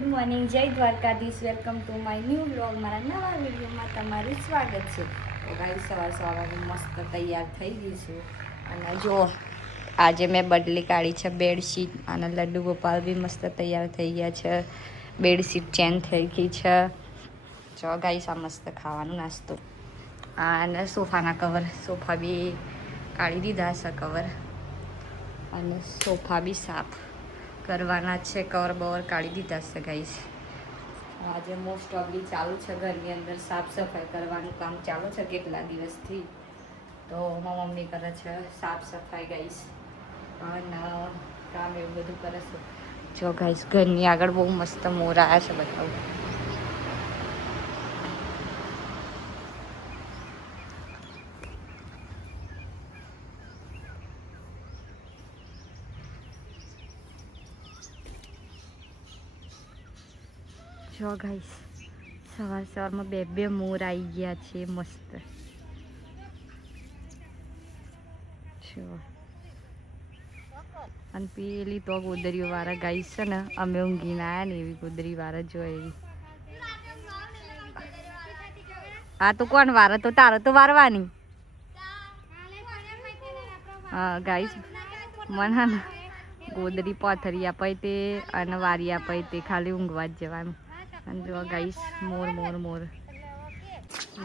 Good morning, જય Dwarkadhish. Welcome to my new blog. મારા નવા વિડીયોમાં તમારું સ્વાગત છે. તો ગાઈ સવારે મસ્ત તૈયાર થઈ ગઈ છું. અને જો આજે મેં બદલી કાઢી છે બેડશીટ. અને લડ્ડુ ગોપાલ બી મસ્ત તૈયાર થઈ ગયા છે. બેડશીટ ચેન્જ થઈ ગઈ છે. જો ગાઈસ આ મસ્ત ખાવાનું નાસ્તો. અને સોફાના કવર, સોફા બી કાઢી દીધા છે કવર. અને સોફા બી સાફ કરવાના છે, કવર બવર કાઢી દીધા છે ગાઈસ. આજે મોસ્ટ ઓફલી ચાલુ છે ઘરની અંદર સાફ સફાઈ કરવાનું કામ ચાલુ છે કેટલા દિવસથી. તો મારી મમ્મી કરે છે સાફ સફાઈ ગાઈસ. અને કામ એવું બધું કરે છે. જો ગાઈસ ઘરની આગળ બહુ મસ્ત મોર આવ્યા છે બતાવું. જો ગાઈસ સવારમાં બે મોર આવી ગયા છે મસ્ત. જો અને પેલી તો ગોદરીઓ વાળા ગાઈસ છે ને, અમે ઊંઘીને આવ્યા ને એવી ગોદરી વાળા જો એવી. હા તો કોણ વારે? તો તારે તો વારવાની. હા ગાઈસ મને ને ગોદરી પાથરી અપાય તે અને વારી અપાય તે, ખાલી ઊંઘવા જ જવાનું. અને જો ગાઈસ મોર મોર મોર.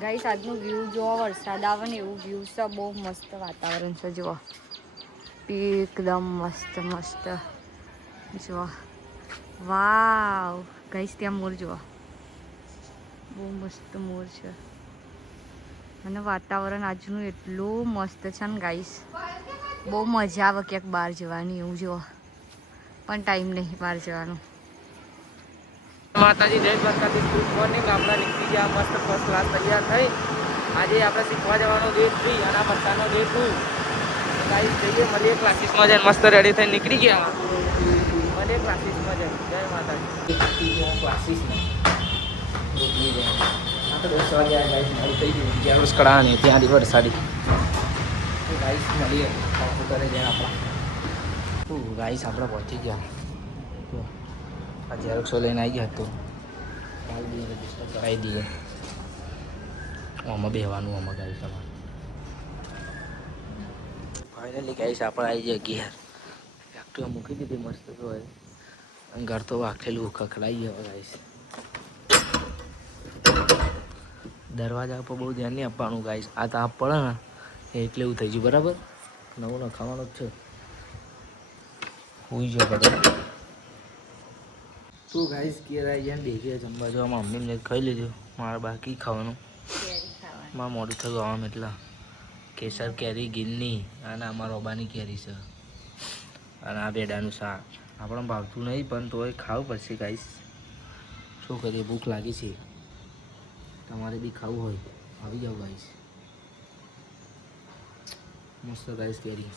ગાઈસ આજનું વ્યૂ જો વરસાદ આવે ને એવું વ્યૂ છે. બહુ મસ્ત વાતાવરણ છે. જુઓ એકદમ મસ્ત મસ્ત. જુઓ વાવ ગાઈસ ત્યાં મોર જુઓ, બહુ મસ્ત મોર છે. અને વાતાવરણ આજનું એટલું મસ્ત છે ને ગાઈસ, બહુ મજા આવે ક્યાંક બહાર જવાની. એવું જુઓ પણ ટાઈમ નહીં બહાર જવાનું. માતાજી જય દ્વારકાધીશ. Good morning. આપણે નીકળી ગયા મસ્ત ફર્સ્ટ ક્લાસ તૈયાર થઈ. આજે આપણે શીખવા જવાનો ડે 3 અને બચ્ચાનો ડે 2. ગાઈસ જઈએ મળીએ ક્લાસીસમાં જઈને. મસ્ત રેડી થઈને નીકળી ગયા મળીએ ક્લાસીસમાં જઈને. જય માતાજી. ક્લાસીસમાં રોટલી જાય આ તો 10 વાગ્યા ગાઈસ મળી થઈ ગયું. જ્યાં કડાને ત્યાં વરસાદી ગાઈસ મળીએ કરે જાય આપણા. ગાઈસ આપણે પહોંચી ગયા. આ ઝેરોક્ષો લઈને આવી ગયા તો કાલ બી રજીસ્ટર કરાવી દઈએ. આમાં બેહવાનું આમાં ગાઈસ અમારે ફાઇનલી ગાઈસ આપણે આવી જાય ઘેર. ફેક્ટરી મૂકી દીધી મસ્ત તો હોય. અને ઘર તો વાખેલું ખખડાઈ હવે ગાઈસ. દરવાજા ઉપર બહુ ધ્યાન નહીં આપવાનું ગાઈસ. આ તાપ પડે ને એટલે એવું થઈ ગયું. બરાબર નવું નખાવાનું જ છે. હોઈ ગયો બરાબર. તું ગાઈસ ઘેર આવી જાય ને બેસી જમવા જો. મમ્મીને ખાઈ લીધું, મારે બાકી ખાવાનું. મારે મોડું થયું આવવાનું એટલે કેસર કેરી ગિરની અને અમારા રોબાની કેરી છે. અને આ બેડાનું શાક આપણને ભાવતું નહીં પણ તોય ખાવું પડશે ગાઈસ. શું કરીએ, ભૂખ લાગી છે. તમારે બી ખાવું હોય આવી જાઓ ગાઈસ. મસ્ત ગાઈસ કેરી.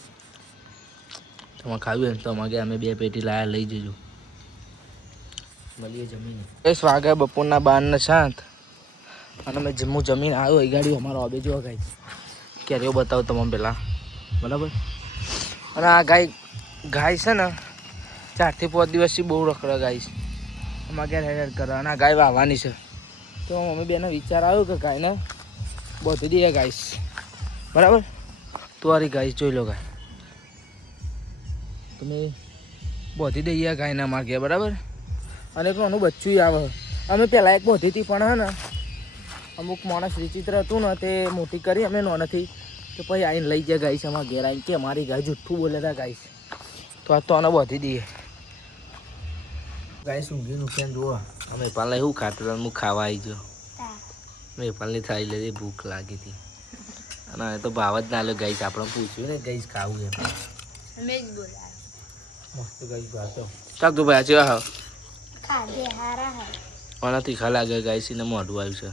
તમારે ખાવું હોય તો અમારે અમે 2 પેટી લાયા લઈ જજો. મળીએ જમીને. 10 વાગે બપોરના 12:07 અને મેં જમ્મુ જમીન આવ્યો. એ ગાડી અમારો આબે જોવા ગાઈસ. કેરીઓ બતાવો તમને પહેલાં બરાબર. અને આ ગાય છે ને 4 થી 5 દિવસથી બહુ રખડે ગાઈસ. અમારે ઘેર હેડ કરે. અને આ ગાય વાવવાની છે. તો મમ્મી બેને વિચાર આવ્યો કે ગાયને બોધી દઈએ ગાઈસ. બરાબર તો અરે ગાઈસ જોઈ લો ગાય તમે બોધી દઈએ ગાયને અમારે ઘેર. બરાબર અને એક નાનું બચ્ચું આવે. અમે પહેલાં એક બોધી હતી પણ હે ને અમુક માણસ વિચિત્ર હતું ને તે મોટી કરી અમે નોનથી. તો પછી આવીને લઈ જાય ગાઈસ અમારા ઘેર આવીને કે અમારી ગાય જુઠ્ઠું બોલે હતા ગાઈસ. તો આ તો આને બોધી દઈએ ગાઈસ. ઊંઘી નુકસાન જુઓ. અમે પાલા એવું ખાતું હું ખાવા આવી ગયો. મેં પાલની થાળી લીધી, ભૂખ લાગી હતી. અને તો ભાવ જ ના લે ગાઈસ. આપણે પૂછ્યું ને ગાઈસ ખાવું એમ મસ્ત ગાઈસ ભાતો ચાક તો ભાઈ આજે હા આનાથી ખા લાગે ગાઈસ. એને મોઢું આવ્યું છે.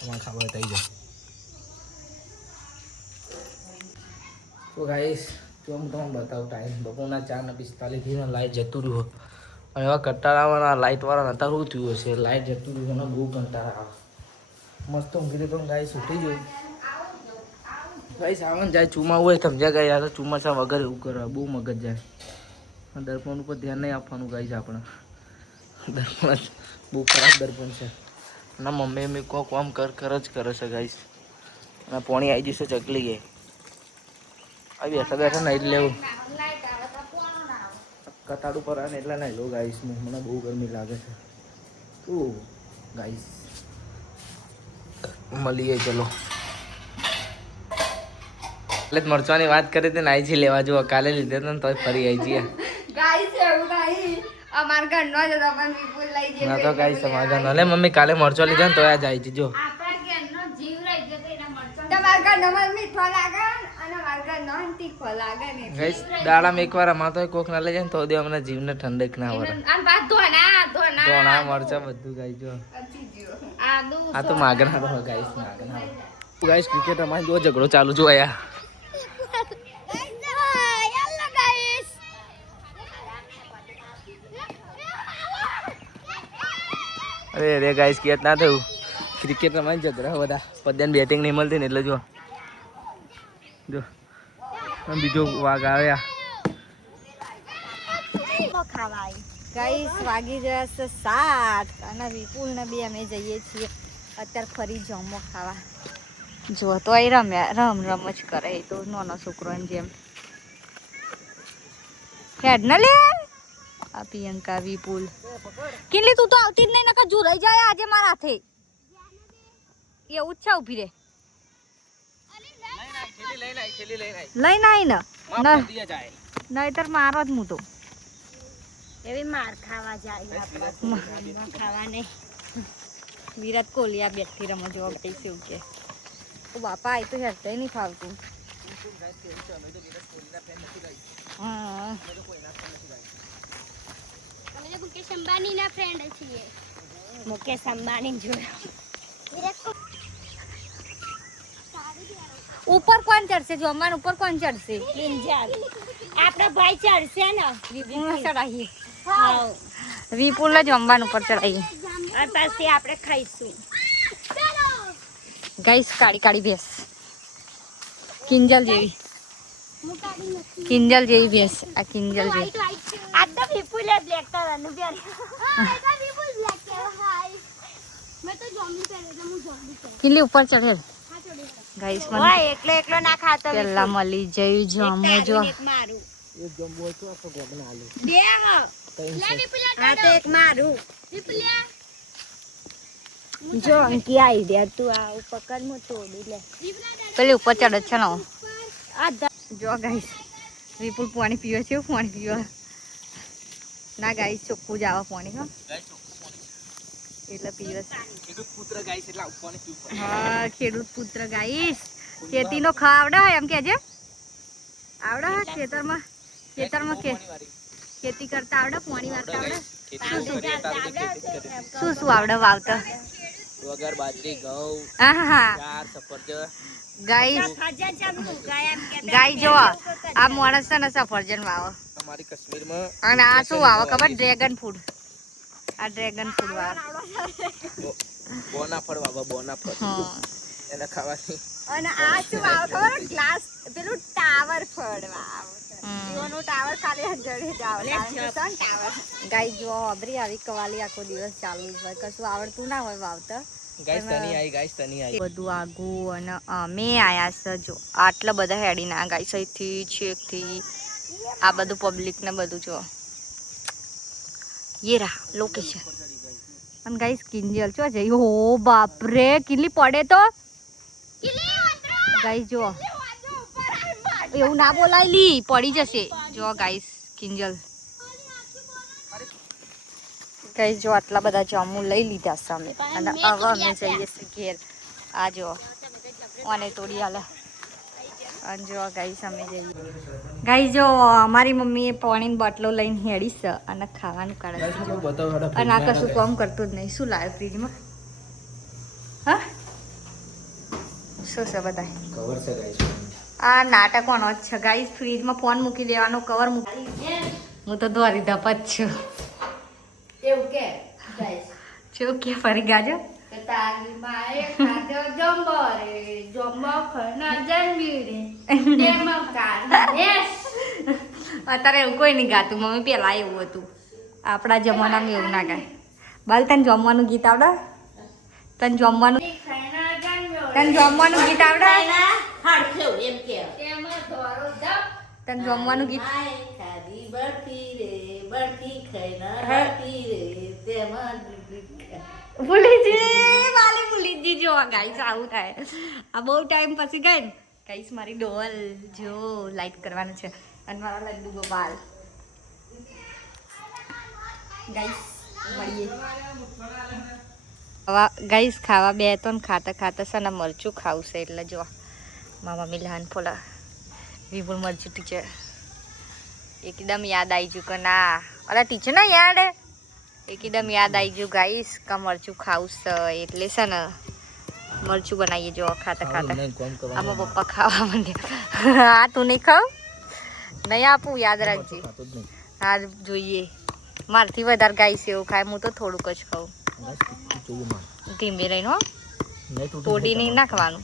તમારે ખાવા થઈ જાય તો ગાઈસ. જો હું તમને બતાવું ટાઈમ બપોરના 4:45 લાઈટ જતું રહ્યું. અને એવા કંટાળાવાળા લાઇટવાળા નતા શું થયું હશે. લાઇટ જતું રહ્યું અને બહુ કંટાળા આવે. મસ્ત ઊંઘી તો ગાઈસ ઉઠી ગયું ગાઈસ. આવવાનું જાય ચૂમા હોય સમજ્યા ગાઈ. આ તો ચોમાસા વગર એવું કરે બહુ મગજ જાય. દર્પણ ઉપર ધ્યાન નહીં આપવાનું ગાઈસ આપણે. દર્પણ બહુ ખરાબ દર્પણ છે. ના મમ્મી એમ કોમ કર જ કરે છે ગાઈસ. અને પોણી આવી જશે ચકલી ગઈ. આવી બેઠા નહીં લેવું કટાડું પર ને એટલે નહીં લો ગાઈસ. મને બહુ ગરમી લાગે છે. શું ગાઈસ મળીએ ચલો. કાલે મરચાની વાત કરી હતી ને આવી છે લેવા જો કાલે લીધે તો ને તો ફરી આવી છીએ. ગાઈસ એવું નહીં અમાર ઘરનો જ હતો પણ વિપુલ લઈ જશે. ના તો ગાઈસ અમારા ઘરનો લે મમ્મી કાલે મરચો લીધો ને તો આ જાય છે જો. આપણા ઘરનો જીવ રહી ગયો તો એના મરચો. તમારા ઘરનો મને મીઠો લાગે અને મારા ઘરનો તીખો લાગે ને. ગાઈસ દાડામાં એકવાર અમાર તો કોક ના લઈ જાય ને તો દે અમને જીવને ઠંડક ના આવે. અને બાદ ધોના મરચા બધું ગાઈ જો. આદુ આ તો માગના રહો ગાઈસ માગના. ગાઈસ ક્રિકેટ અમાર જો ઝઘડો ચાલુ જો આયા. અરે ગાઈસ કેટ ના થયું. ક્રિકેટ રમાય ઝઘડા બધા પદ્યાને બેટિંગ નહીં મળતી ને એટલે જો બીજો વાઘ આવ્યા. ગાઈસ વાગી રહ્યા છે 7 અને વિપુલ ને બે અમે જઈએ છીએ અત્યારે ફરી જમો ખાવા. જો તો એ રમ જ કરે તો નાનો છોકરો જેમ. હેડ ન લે આ પ્રિયંકા વિપુલ કેટલી તું તો આવતી જ નહીં નકર જુરાઈ જાય આજે મારા હાથે. એવું જ છે ઉભી રે લઈને આવી ને નહીતર મારો જ હું તો એવી માર ખાવા જાય ખાવા નહીં. વિરાટ કોહલી આ બેઠી રમો જોવા કહીશ એવું કે બાપા એ તો હેરતા નહીં ફાવતું. હા મુકેશ અંબાણી ના ફ્રેન્ડ છીએ. મુકેશ અંબાણી જોડે ઉપર કોણ ચડશે જમવાનું ઉપર કોણ ચડશે? આપડા ભાઈ ચડશે ને વિપુલ ચડાવીએ. વિપુલ ને જમવાનું ઉપર ચડાવીએ પછી આપણે ખાઈશું. ગાઈસ કાળી કાળી ભેંસ કિંજલ જેવી ભેંસ. આ કિંજલ જેવી આ તો વિપુલે બ્લેક કલર નું પહેર્યું. કિલ્લી ઉપર ચડેલ ગાઈસ મને એકલો ના ખાતો પેલા મળી જઈ જમો જો મારું એક જમ્બો હતો આખો ગોબના આલુ બે લે વિપુલા આ તો એક મારું વિપુલા જો અંકી આઈડિયા તું આ પકડ મો તોડી લે પેલી ઉપર ચડે છે ને આ જો ગાઈસ વિપુલ પાણી પીવે છે. પાણી પીવા ના ગાઈસ ચોખ્ખું જ આવે પાણી. હા એટલે પીવે ખેડૂત પુત્ર ગાઈસ એટલે પાણી પીવું. હા ખેડૂત પુત્ર ગાઈસ ખેતીનો ખાવડે હોય એમ કેજે આવડે હે ખેતરમાં ખેતી કરતા આવડે પાણી વાળતા આવડે શું આવડે વાવતા વગર બાજરી ઘઉં હા સફરજન ગાઈસ જો આ માણસ છે ને સફરજન વાવે અમારી કાશ્મીરમાં. અને આ શું વાવે ખબર? Dragon fruit. આ ડ્રેગન ફ્રૂટ વાવે બોના ફળ વાવે બોના ફળ એને ખાવાની. અને આ શું વાવે ખબર? ગ્લાસ પેલું ટાવર ફળ વાવે. જીઓનું ટાવર ખાલી જડે જ આવે ટાવર. ગાઈ જો અબરી આવી કવાલી આખો દિવસ ચાલુ હોય કશું આવડતું ના હોય વાવતા. બધું આગું અને અમે આયા છે જો આટલા બધા હેડીને આ ગાઈસ અહીંથી છેકથી આ બધું પબ્લિક ને બધું જો ये रहा लोकेशन. અને ગાઈસ કિંજલ ચો જઈ હો બાપરે કેટલી પડે તો ગાઈસ જો એવું ના બોલાય લી પડી જશે જો ગાઈસ કિંજલ. ગાઈસ જો આટલા બધા જામુ લઈ લીધા છે અમે અને હવે અમે જઈએ છીએ ઘેર. આ જો ઓને તોડી આલે અને જો ગાઈસ અમે જઈએ. ગાઈસ જો અમારી મમ્મીએ પાણીની બોટલો લઈને હેડી છે અને ખાવાનું કાઢે છે અને આ કશું કામ કરતું જ નહીં. શું લાવ્યો ફ્રીજમાં? હા શું છે બધા કવર છે ગાઈસ. આ નાટક કોનો જ છે ગાઈસ? ફ્રીજમાં ફોન મૂકી દેવાનો કવર મૂકી. હું તો દોરી ધપત છું એવું કે ગાઈસ શું કે ફરી ગાજો તારી માએ ખાધો જમ્બો રે જમ્બો ખના જન્મી રે તેમાં કાઢેસ. અત્યારે એવું કોઈ નહીં ગાતું મમ્મી પેલા એવું હતું આપણા જમાનામાં એવું ના ગાય. બાલ તને જમવાનું ગીત આવડે? તને જમવાનું ગીત આવડે? તને જમવાનું ગીત ભૂલી જી જો ગાઈસ આવું થાય. આ બહુ ટાઈમ પછી ગઈ ને ગાઈસ મારી ડોલ જો લાઈટ કરવાનું છે અને મારા લડ્ડુ ગોપાલ ગાઈસ મળીએ. ગાઈસ ખાવા બે તો ને ખાતા ખાતા છે ને મરચું ખાવું છે એટલે જો મારા મમ્મી લહાન ફોલા વિપુલ મરચું ટીચર એકદમ યાદ આવી ગયું કે ના અરે ટીચર ના યાદ એકદમ યાદ આવી ગયું ગાઈસ કે મરચું ખાવું છે એટલે છે ને મરચું બનાવીએ જો ખાતા ખાતા. આમાં પપ્પા ખાવા માંડ્યા. હા તું નહીં ખાવ? નહીં આપું યાદ રાખજે. હા જોઈએ મારથી વધારે ગાઈસ એવું ખાય હું તો થોડુંક જ ખાઉં ધીમે રહીને હો. તોડી નહીં નાખવાનું.